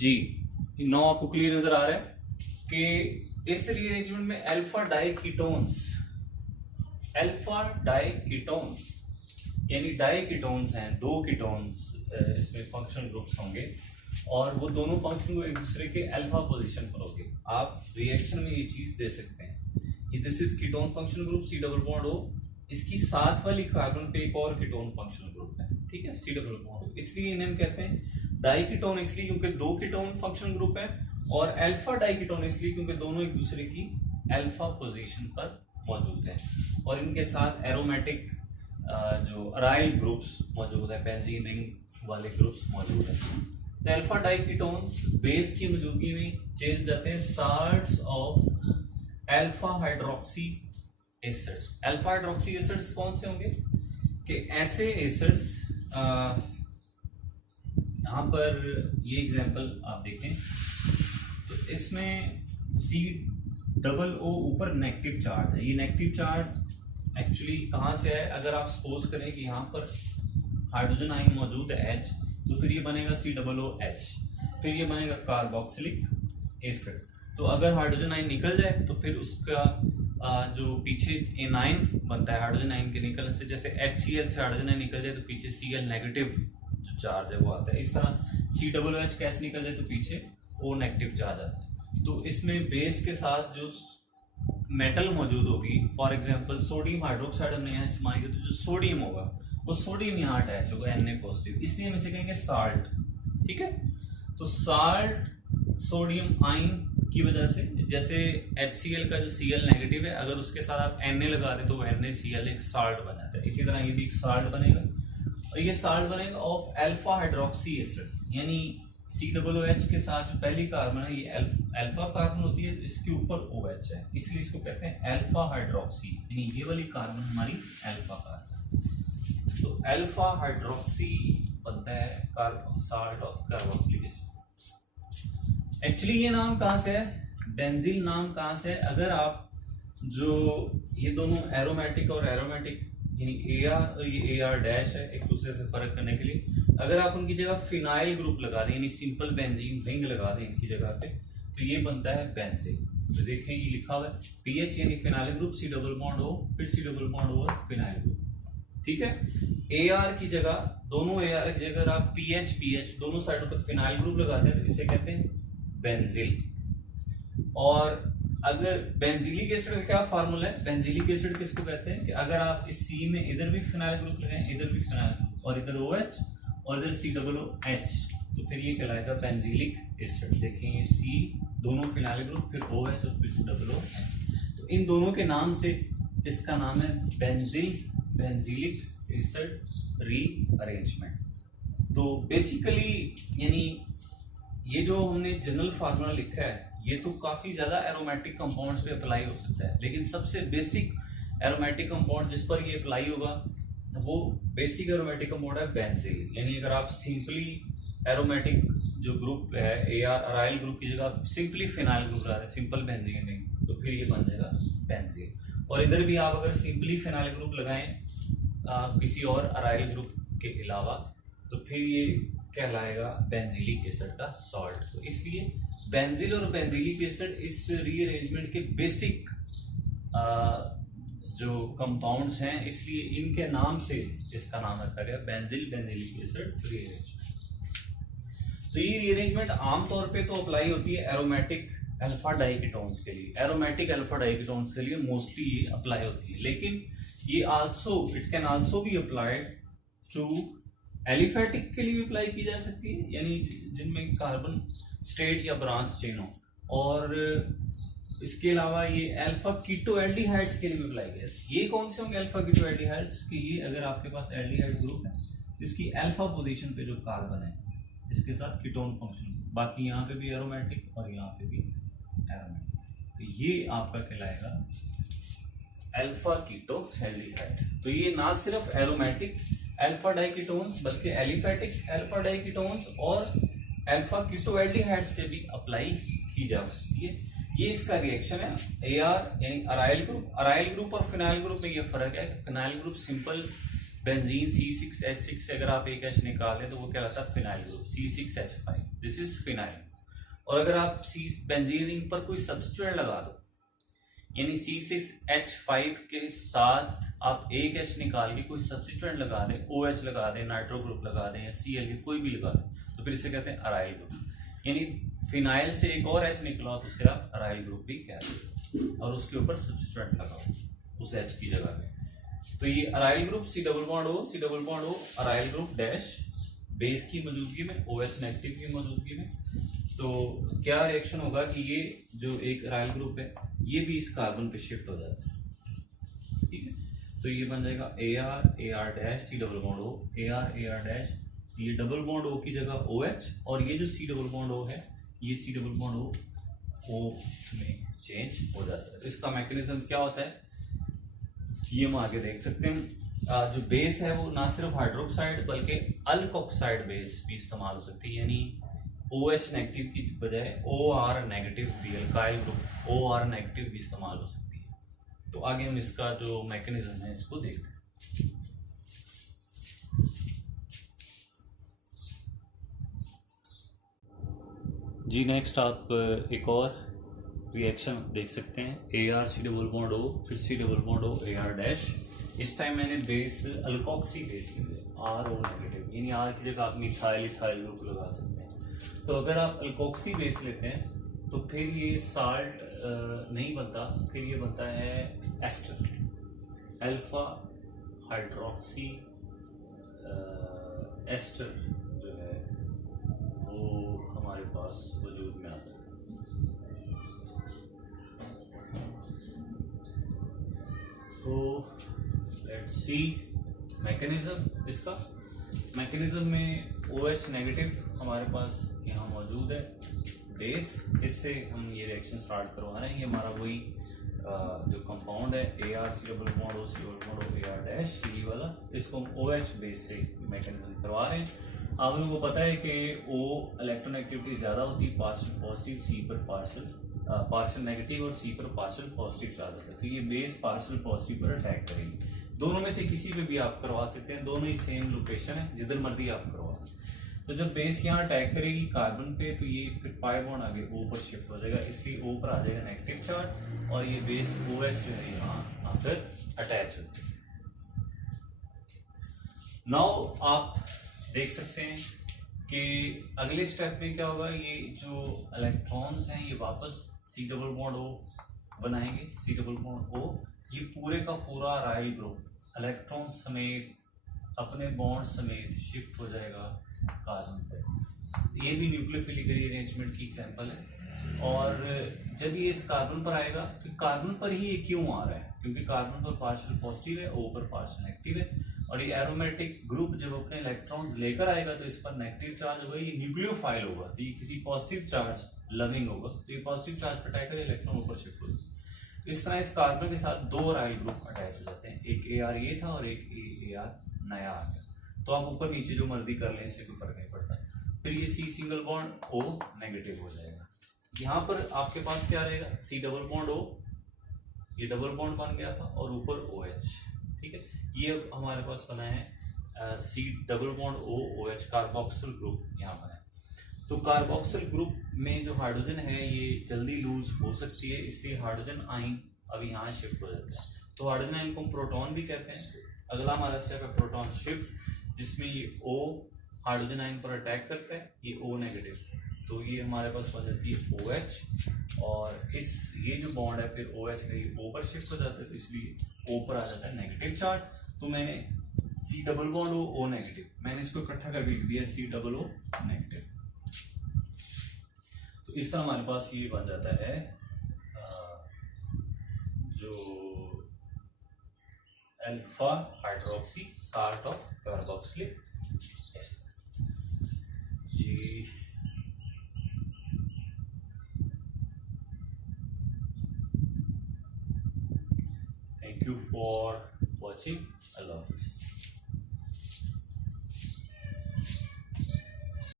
जी, नौ आपको क्लियर नजर आ रहा है कि इस रीअरेंजमेंट में अल्फा डाइकीटोन्स यानी डाइकीटोन्स हैं, दो कीटोन्स इसमें फंक्शन ग्रुप्स होंगे और वो दोनों फंक्शन ग्रुप एक दूसरे के अल्फा पोजीशन पर होंगे। आप रिएक्शन में ये चीज दे सकते हैं, ये this is ketone function group C double bond O, इसकी साथ वाली कार्बन पे एक और कीटोन फंक्शन ग्रुप है, ठीक है, C डबल बॉन्ड O। इसलिए इन्हें हम कहते हैं डाइकीटोन, इसलिए क्योंकि दो कीटोन फंक्शन ग्रुप है, और अल्फा डाइकीटोन इसलिए क्योंकि दोनों एक दूसरे की अल्फा पोजीशन पर मौजूद है और इनके साथ एरोमेटिक जो अराइल ग्रुप्स मौजूद है, बेंजीन रिंग वाले ग्रुप्स मौजूद है। तो अल्फा डाइकीटोन्स बेस की मौजूदगी में चेंज जाते हैं salts of alpha hydroxy acids. Alpha hydroxy acids कौन से होंगे कि ऐसे एसिड्स, यहां पर ये एग्जांपल आप देखें तो इसमें COO ऊपर नेगेटिव चार्ज है। ये नेगेटिव चार्ज एक्चुअली कहां से है, अगर आप सपोज करें कि यहां पर हाइड्रोजन आयन मौजूद है H, तो फिर ये बनेगा COOH, फिर ये बनेगा कार्बोक्सिलिक एसिड। तो अगर हाइड्रोजन आयन निकल जाए तो फिर उसका जो पीछे एनाइन बनता है हाइड्रोजन आयन के निकलने से, जैसे HCl से हाइड्रोजन आयन निकल जाए तो पीछे Cl नेगेटिव जो चार्ज है वो आता है। इस तरह COOH कैसे निकल जाए तो पीछे O नेगेटिव चार्ज आता है। तो इसमें बेस के साथ जो मेटल मौजूद होगी, फॉर एग्जांपल सोडियम हाइड्रोक्साइड हमने यहाँ इस्तेमाल किया, तो जो सोडियम होगा वो सोडियम यहाँ अटैच होगा Na पॉजिटिव, इसलिए हम इसे कहेंगे साल्ट, ठीक है। तो साल्ट सोडियम आयन की वजह से, जैसे HCl का जो Cl नेगेटिव है, अगर उसके साथ आप Na लगा दे तो वो NaCl एक साल्ट बन जाता है। इसी तरह ये भी एक साल्ट बनेगा और ये साल्ट बनेगा ऑफ अल्फा हाइड्रोक्सी एसिड्स, यानी COOH के साथ जो पहली कार्बन है ये अल्फा कार्बन होती है, तो इसके ऊपर OH है, इसलिए इसको कहते हैं अल्फा हाइड्रोक्सी, यानी ये वाली कार्बन हमारी अल्फा कार्बन। तो अल्फा हाइड्रोक्सी बनता है carbon salt of carboxylic acid. Actually ये नाम कहां से है, बेंजीन नाम कहां से है, अगर आप जो ये दोनों एरोमेटिक और एरोमेटिक यानी AR और ये AR डैश है एक दूसरे से फर्क करने के लिए, अगर आप उनकी जगह फिनाइल ग्रुप लगा दें यानी सिंपल बेंजीन रिंग लगा दें इनकी जगह पे, तो ये बनता है बेंजीन। तो देखें ये लिखा हुआ है PH यानी phenyl group C double bond O, फिर C डबल बॉन्ड O और फिनाइल ग्रुप, ठीक है। AR की जगह, दोनों AR की जगह अगर आप PH दोनों साइडों पर फिनाइल ग्रुप लगाते हैं तो इसे कहते हैं बेंजीन। और अगर बेंजीलिक एसिड का क्या फार्मूला है, बेंजीलिक एसिड किसको कहते हैं कि अगर आप इस C में इधर भी फिनाइल ग्रुप लगाएं, इधर भी फिनाइल ग्रुप और इधर OH और इधर COOH, तो फिर ये कहलाएगा बेंजीलिक एसिड। देखें ये C दोनों फिनाइल ग्रुप, फिर OH और फिर COOH, तो इन दोनों के नाम से इसका नाम है बेंजीलिक एसिड रीअरेंजमेंट। तो बेसिकली यानी ये जो हमने जनरल फार्मूला लिखा है ये तो काफी ज्यादा एरोमेटिक कंपाउंड्स पे अप्लाई हो सकता है, लेकिन सबसे बेसिक एरोमेटिक कंपाउंड जिस पर ये अप्लाई होगा वो बेसिक एरोमेटिक कंपाउंड है बेंजीन। यानी अगर आप सिंपली एरोमेटिक जो ग्रुप है AR अराइल ग्रुप की जगह सिंपली फिनाइल ग्रुप लगा दें, सिंपल बेंजीन रिंग, तो फिर ये बन जाएगा बेंजीन। और इधर भी आप अगर सिंपली फिनाइल ग्रुप लगाएं किसी और अराइल ग्रुप के अलावा, तो फिर ये कहलाएगा बेंजीलिक एसिड का सॉल्ट। तो इसलिए बेंजील और बेंजीलिक एसिड इस रीअरेंजमेंट के बेसिक जो कंपाउंड्स हैं, इसलिए इनके नाम से इसका नाम रखा गया बेंजीलिक एसिड रीअरेंजमेंट। तो ये रीअरेंजमेंट आमतौर पे तो अप्लाई होती है एरोमेटिक अल्फा डाइकीटोन्स के लिए, एरोमेटिक अल्फा डाइकीटोन्स के लिए मोस्टली ये अप्लाई होती है, लेकिन ये it can also be applied to aliphatic के लिए भी अप्लाई की जा सकती है, यानी जिनमें कार्बन स्टेट या ब्रांच चेन हो। और इसके अलावा ये अल्फा कीटोएल्डिहाइड्स के लिए भी अप्लाई किया। ये कौन से होंगे अल्फा कीटोएल्डिहाइड्स कि ये अगर आपके पास एल्डिहाइड ग्रुप है जिसकी अल्फा पोजीशन पे जो कार्बन है इसके साथ कीटोन फंक्शन, बाकी यहाँ पे भी एरोमेटिक और यहाँ पे भी एरोमेटिक, तो ये आपका कहलाएगा अल्फा कीटोएल्डिहाइड। तो ये ना सिर्फ एरोमेटिक अल्फा डाइकीटोन्स बल्कि एलिफेटिक अल्फा डाइकीटोन्स और अल्फा कीटोएल्डिहाइड्स पे भी अप्लाई की जा सकती है। ये इसका रिएक्शन है AR यानी अराइल ग्रुप और फिनाइल ग्रुप में ये फर्क है कि phenyl group simple benzene C6H6 से अगर आप एक H निकालें तो वो क्या रहता है phenyl group C6H5। This is phenyl. और अगर आप सी बेंजीन रिंग पर कोई सब्स्टिट्यूएंट लगा दो, यानी C6H5 के साथ आप एक H निकाल के कोई सब्स्टिट्यूएंट लगा दें, OH लगा दें, नाइट्रो ग्रुप लगा दें या Cl कोई भी लगा दें, तो फिर इसे कहते हैं अराइल ग्रुप। यानी फिनाइल से एक और H निकला तो उसे आप अराइल ग्रुप भी कहते हैं, और उसके ऊपर सब्स्टिट्यूएंट लगाओ उस H की जगह पे। तो ये aryl group C double bond O aryl group dash base की मौजूदगी में, OH नेगेटिव की मौजूदगी में। तो क्या रिएक्शन होगा कि ये जो एक अराइल ग्रुप है ये भी इस कार्बन पे शिफ्ट हो जाता है, ठीक है। तो ये बन जाएगा AR dash C double bond O, AR dash, ये डबल बॉन्ड O की जगह OH, और ये जो C डबल बॉन्ड O है ये C डबल बॉन्ड O में चेंज हो जाता है। तो इसका मैकेनिज्म क्या होता है ये हम आगे देख सकते हैं। जो बेस है वो ना सिर्फ हाइड्रोक्साइड बल्कि अल्कोक्साइड बेस भी इस्तेमाल हो सकती है, यानी OH नेगेटिव की बजाय OR नेगेटिव भी, अल्काइल ग्रुप OR नेगेटिव भी इस्तेमाल हो सकती है। तो आगे हम इसका जो मैकेनिज्म है इसको देखते हैं। जी नेक्स्ट आप एक और रिएक्शन देख सकते हैं, AR C double bond O, फिर C double bond O AR dash. इस टाइम मैंने बेस अल्कोक्सी बेस लिया, RO नेगेटिव, यानी R की जगह आप मिथाइल इथाइल ग्रुप लगा सकते हैं। तो अगर आप अल्कोक्सी बेस लेते हैं तो फिर ये साल्ट नहीं बनता, फिर ये बनता है एस्टर, अल्फा हाइड्रोक्सी एस्टर जो है वो हमारे पास वजूद में आता है। तो लेट्स सी मैकेनिज्म। इसका मैकेनिज्म में OH नेगेटिव हमारे पास यहाँ मौजूद है बेस, इससे हम ये रिएक्शन स्टार्ट करवा रहे हैं। ये हमारा वही जो कंपाउंड है AR C double bond O C double bond O AR dash, ये वाला, इसको हम OH बेस से मैकेनिज्म करवा रहे हैं। आप लोगों को पता है कि O इलेक्ट्रोनेगेटिविटी ज़्यादा होती है, पार्शियल पॉजिटिव, C पर पार्शियल नेगेटिव और C पर पार्शियल पॉजिटिव चार्ज होता है। तो ये बेस पार्शियल पॉजिटिव पर अटैक करेंगे। दोनों में से किसी पे भी आप करवा सकते हैं, दोनों ही सेम लोकेशन है, जिधर मर्जी आप करवा। तो जब बेस यहाँ अटैक करेगी कार्बन पे तो ये फिर पाई बॉन्ड आगे O पर शिफ्ट हो जाएगा, इसलिए O पर आ जाएगा नेगेटिव चार्ज, और ये बेस OH जो है यहाँ आकर अटैच होती है। नाउ आप देख सकते हैं कि अगले स्टेप में क्या होगा, ये जो इलेक्ट्रॉन्स हैं ये वापस C डबल बॉन्ड O बनाएंगे, C डबल बॉन्ड O, ये पूरे का पूरा अराइल ग्रुप इलेक्ट्रॉन समेत अपने बॉन्ड समेत शिफ्ट हो जाएगा कार्बन पर। ये भी न्यूक्लियोफिलिक अरेंजमेंट की एग्जांपल है। और जब ये इस कार्बन पर आएगा तो कार्बन पर ही ये क्यों आ रहा है, क्योंकि कार्बन पर पार्शियल पॉजिटिव है, O पर पार्शियल नेगेटिव है, और ये एरोमेटिक ग्रुप जब अपने इलेक्ट्रॉन्स लेकर आएगा तो इस पर नेगेटिव चार्ज होगा, ये न्यूक्लियोफाइल होगा, तो ये किसी पॉजिटिव चार्ज लविंग होगा, तो ये पॉजिटिव चार्ज पर अटैक कर इलेक्ट्रॉन ऊपर शिफ्ट होगा। तो इस तरह इस कार्बन के साथ दो अराइल ग्रुप अटैच हो जाते हैं, एक AR ये था और एक AR नया आ गया। तो आप ऊपर नीचे जो मर्जी कर लें, इससे कोई फर्क नहीं पड़ता। फिर ये C single bond O negative हो जाएगा। यहाँ पर आपके पास क्या रहेगा, C डबल बॉन्ड O, ये डबल बॉन्ड बन गया था और ऊपर OH, ठीक है। ये अब हमारे पास बना है C double bond O OH carboxyl group यहाँ पर है। तो कार्बोक्सिल ग्रुप में जो हाइड्रोजन है ये जल्दी लूज हो सकती है, इसलिए हाइड्रोजन आयन अब यहाँ शिफ्ट हो जाता है। तो हाइड्रोजन आयन को हम प्रोटॉन भी कहते हैं। अगला हमारा स्टेप है प्रोटॉन शिफ्ट, जिसमें ये O हाइड्रोजन आयन पर अटैक करता है, ये O नेगेटिव, तो ये हमारे पास हो जाती है OH, और इस ये जो बॉन्ड है फिर OH का ये O पर शिफ्ट हो जाता है, तो इसलिए O पर आ जाता है नेगेटिव चार्ज। तो मैंने C double bond O negative, मैंने इसको इकट्ठा करके लिख दिया C डबल O नेगेटिव। तो इस तरह हमारे पास ये बन जाता है जो alpha hydroxy salt of carboxylic acid. जी थैंक यू फॉर वॉचिंग। अल्लाह हाफिज़।